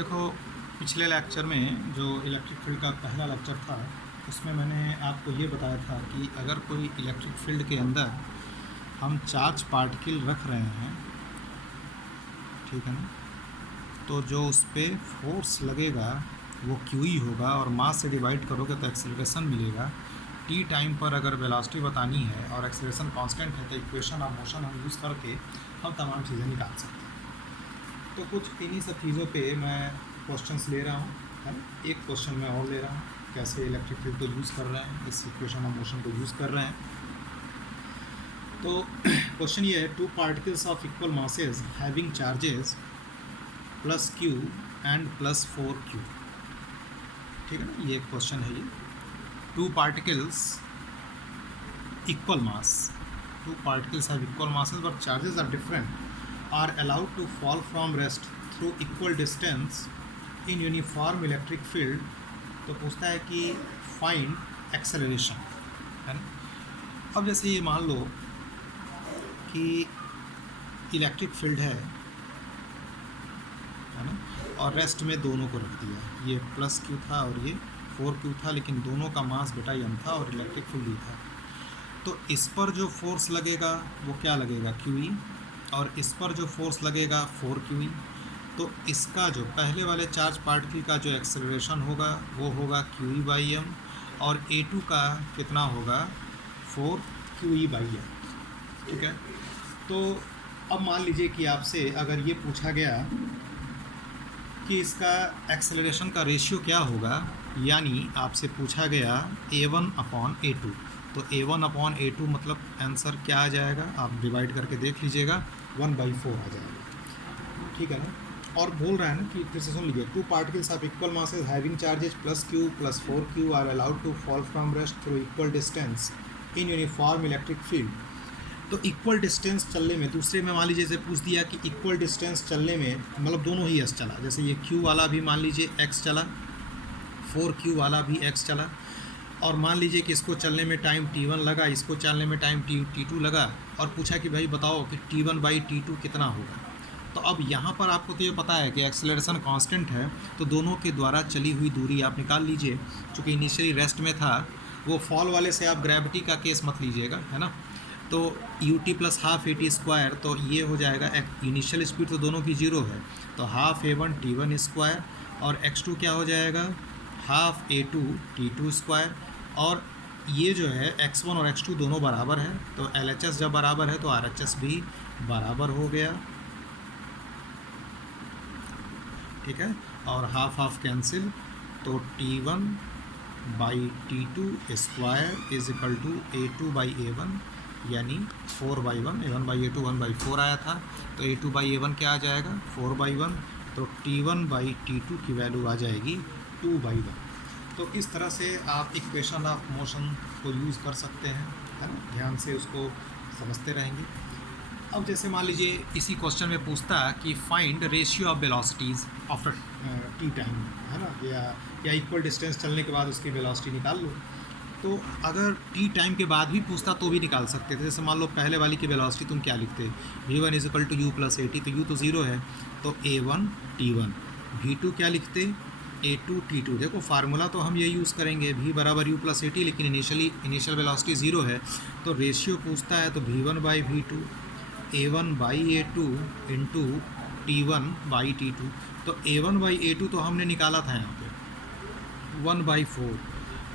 देखो, पिछले लेक्चर में जो इलेक्ट्रिक फील्ड का पहला लेक्चर था उसमें मैंने आपको ये बताया था कि अगर कोई इलेक्ट्रिक फील्ड के अंदर हम चार्ज पार्टिकल रख रहे हैं, ठीक है ना, तो जो उस पर फोर्स लगेगा वो क्यू ई होगा और मास से डिवाइड करोगे तो एक्सेलरेशन मिलेगा। टी टाइम पर अगर वेलोसिटी बतानी है और एक्सेलरेशन कांस्टेंट है तो इक्वेशन ऑफ मोशन हम यूज़ करके हम तमाम चीज़ें निकाल सकते हैं। तो कुछ इन्हीं सब चीज़ों पे मैं क्वेश्चंस ले रहा हूँ, है ना। एक क्वेश्चन मैं और ले रहा हूँ, कैसे इलेक्ट्रिक फील्ड को यूज़ कर रहे हैं, इस इक्वेशन ऑफ मोशन को यूज़ कर रहे हैं। तो क्वेश्चन ये है, two particles of equal masses having charges plus q and plus 4q, ठीक है ना। ये क्वेश्चन है, ये two particles equal mass, two particles have equal masses but charges are different are allowed to fall from rest through equal distance in uniform electric field। तो पूछता है कि find acceleration, है ना। अब जैसे ये मान लो कि इलेक्ट्रिक फील्ड है ना, और रेस्ट में दोनों को रख दिया, ये प्लस क्यू था और ये 4q था, लेकिन दोनों का मास बेटा m था और इलेक्ट्रिक फील्ड ही था। तो इस पर जो फोर्स लगेगा वो क्या लगेगा, QE, और इस पर जो फोर्स लगेगा 4QE। तो इसका जो पहले वाले चार्ज पार्टिकल का जो एक्सेलरेशन होगा वो होगा QE/m, और A2 का कितना होगा 4QE/m, ठीक है। तो अब मान लीजिए कि आपसे अगर ये पूछा गया कि इसका एक्सेलरेशन का रेशियो क्या होगा, यानी आपसे पूछा गया A1/A2, तो A1/A2 मतलब आंसर क्या आ जाएगा, आप डिवाइड करके देख लीजिएगा, 1/4 आ जाएगा, ठीक है ना। और बोल रहा है ना कि फिर से सुन लीजिए, two particles of equal masses having charges plus q plus 4q are allowed to fall from rest through equal distance in uniform electric field. तो इक्वल डिस्टेंस चलने में, दूसरे में मान लीजिए जैसे पूछ दिया कि इक्वल डिस्टेंस चलने में मतलब दोनों ही s चला, जैसे ये q वाला भी मान लीजिए x चला, 4q वाला भी x चला, और मान लीजिए कि इसको चलने में टाइम t1 लगा, इसको चलने में टाइम t2 लगा, और पूछा कि भाई बताओ कि t1/t2 कितना होगा। तो अब यहाँ पर आपको तो ये पता है कि एक्सेलरेशन कांस्टेंट है, तो दोनों के द्वारा चली हुई दूरी आप निकाल लीजिए। चूँकि इनिशियली रेस्ट में था, वो फॉल वाले से आप ग्रेविटी का केस मत लीजिएगा, है ना। तो ut प्लस हाफ AT², तो ये हो जाएगा, इनिशियल स्पीड तो दोनों की 0 है, तो हाफ A1 t1², और x2 क्या हो जाएगा, हाफ A2 t2², और ये जो है x1 और x2 दोनों बराबर है, तो LHS जब बराबर है तो RHS भी बराबर हो गया, ठीक है। और हाफ हाफ कैंसिल, तो T1/T2² is equal to A2/A1, यानी 4/1, A1/A2 1/4 आया था, तो A2/A1 क्या आ जाएगा 4/1, तो T1/T2 की वैल्यू आ जाएगी 2/1। तो इस तरह से आप इक्वेशन ऑफ मोशन को यूज़ कर सकते हैं, है ना, ध्यान से उसको समझते रहेंगे। अब जैसे मान लीजिए इसी क्वेश्चन में पूछता कि find ratio of velocities after T time, है ना, या इक्वल डिस्टेंस चलने के बाद उसकी वेलोसिटी निकाल लो। तो अगर टी टाइम के बाद भी पूछता तो भी निकाल सकते थे। जैसे मान लो पहले वाली की वेलोसिटी तुम क्या लिखते, v1 = u + at, तो u तो 0 है, तो a1 t1, v2 क्या लिखते, a2 t2। देखो फार्मूला तो हम ये यूज़ करेंगे, v = u + at, लेकिन इनिशियल वेलोसिटी 0 है, तो रेशियो पूछता है तो v1/v2 a1/a2 इंटू t1/t2। तो a1/a2 तो हमने निकाला था यहाँ पे 1/4,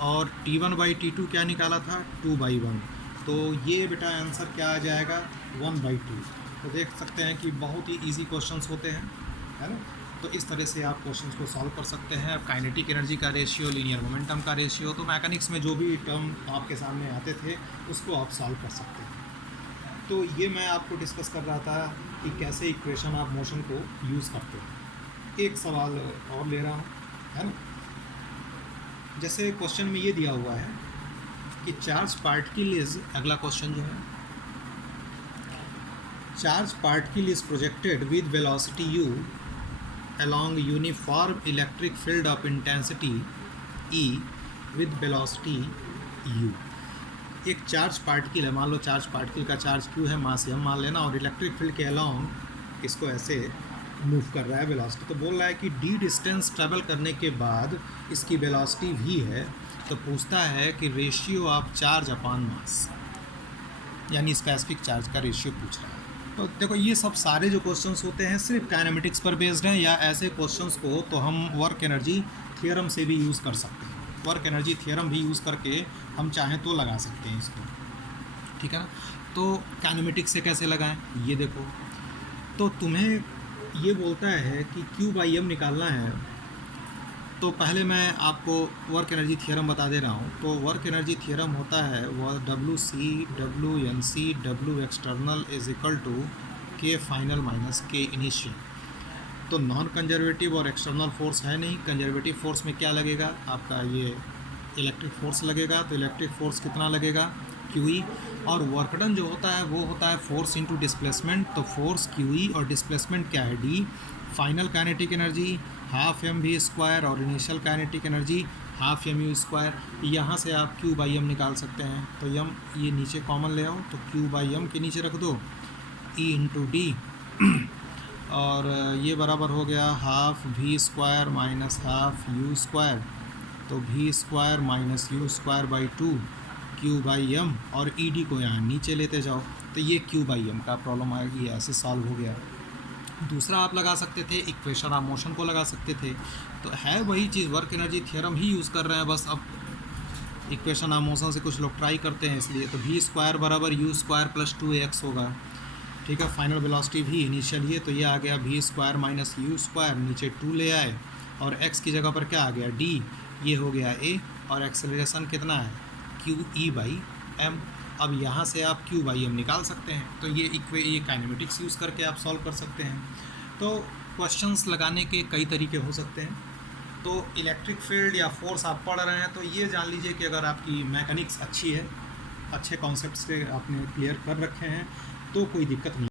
और t1/t2 क्या निकाला था 2/1, तो ये बेटा आंसर क्या आ जाएगा 1/2। तो देख सकते हैं कि बहुत ही इजी क्वेश्चंस होते हैं, है ना। तो इस तरह से आप क्वेश्चंस को सॉल्व कर सकते हैं। अब काइनेटिक एनर्जी का रेशियो, लीनियर मोमेंटम का रेशियो, तो मैकेनिक्स में जो भी टर्म आपके सामने आते थे उसको आप सॉल्व कर सकते हैं। तो ये मैं आपको डिस्कस कर रहा था कि कैसे इक्वेशन ऑफ मोशन को यूज़ करते हैं। एक सवाल और ले रहा हूँ, है ना। जैसे क्वेश्चन में ये दिया हुआ है कि चार्ज पार्टिकल इज, अगला क्वेश्चन जो है, charge particle is projected with velocity u along uniform electric field of intensity E with velocity u। एक चार्ज पार्टिकल है, मान लो चार्ज पार्टिकल का चार्ज q है, मास m मान लेना, और इलेक्ट्रिक फील्ड के अलॉन्ग इसको ऐसे मूव कर रहा है वेलोसिटी, तो बोल रहा है कि डी डिस्टेंस ट्रेवल करने के बाद इसकी वेलोसिटी वी है, तो पूछता है कि ratio of charge upon mass, यानी स्पेसिफिक चार्ज का रेशियो पूछ रहा है। तो देखो ये सब सारे जो क्वेश्चंस होते हैं सिर्फ काइनेमेटिक्स पर बेस्ड हैं, या ऐसे क्वेश्चंस को तो हम वर्क एनर्जी थियरम से भी यूज़ कर सकते हैं। वर्क एनर्जी थियरम भी यूज़ करके हम चाहें तो लगा सकते हैं इसको, ठीक है ना। तो काइनेमेटिक्स से कैसे लगाएं ये देखो, तो तुम्हें ये बोलता है कि क्यू बाई एम निकालना है, तो पहले मैं आपको वर्क एनर्जी थियरम बता दे रहा हूँ। तो वर्क एनर्जी थियरम होता है वह WC W external is equal to K final minus K initial. तो नॉन कंजर्वेटिव और एक्सटर्नल फोर्स है नहीं, कंजर्वेटिव फोर्स में क्या लगेगा आपका ये इलेक्ट्रिक फोर्स लगेगा, तो इलेक्ट्रिक फोर्स कितना लगेगा QE, और वर्क डन जो होता है वो होता है फोर्स इनटू डिस्प्लेसमेंट, तो फोर्स QE और डिस्प्लेसमेंट क्या है D। Final kinetic energy half mv² और initial kinetic energy half mu²। यहाँ से आप Q बाई एम निकाल सकते हैं, तो m ये नीचे कॉमन ले आओ, तो Q बाई एम के नीचे रख दो E इंटू डी और ये बराबर हो गया half v² minus half u², तो v² minus u² by 2 Q by M, और ई डी को यहाँ नीचे लेते जाओ, तो ये Q बाई एम का प्रॉब्लम आएगी, ये ऐसे सॉल्व हो गया। दूसरा आप लगा सकते थे इक्वेशन ऑफ मोशन को लगा सकते थे, तो है वही चीज़, वर्क एनर्जी थियरम ही यूज़ कर रहे हैं, बस अब इक्वेशन ऑफ मोशन से कुछ लोग ट्राई करते हैं इसलिए। तो v² बराबर u² प्लस 2x होगा, ठीक है। फाइनल वेलोसिटी भी इनिशियल ये, तो ये आ गया v² माइनस u², नीचे 2 ले आए और x की जगह पर क्या आ गया d, ये हो गया a, और एक्सेलरेशन कितना है QE बाई m। अब यहाँ से आप Q बाई एम निकाल सकते हैं, तो ये काइनेमेटिक्स यूज़ करके आप सॉल्व कर सकते हैं। तो क्वेश्चंस लगाने के कई तरीके हो सकते हैं। तो इलेक्ट्रिक फील्ड या फोर्स आप पढ़ रहे हैं, तो ये जान लीजिए कि अगर आपकी मैकेनिक्स अच्छी है, अच्छे कॉन्सेप्ट्स पे आपने क्लियर कर रखे हैं, तो कोई दिक्कत नहीं।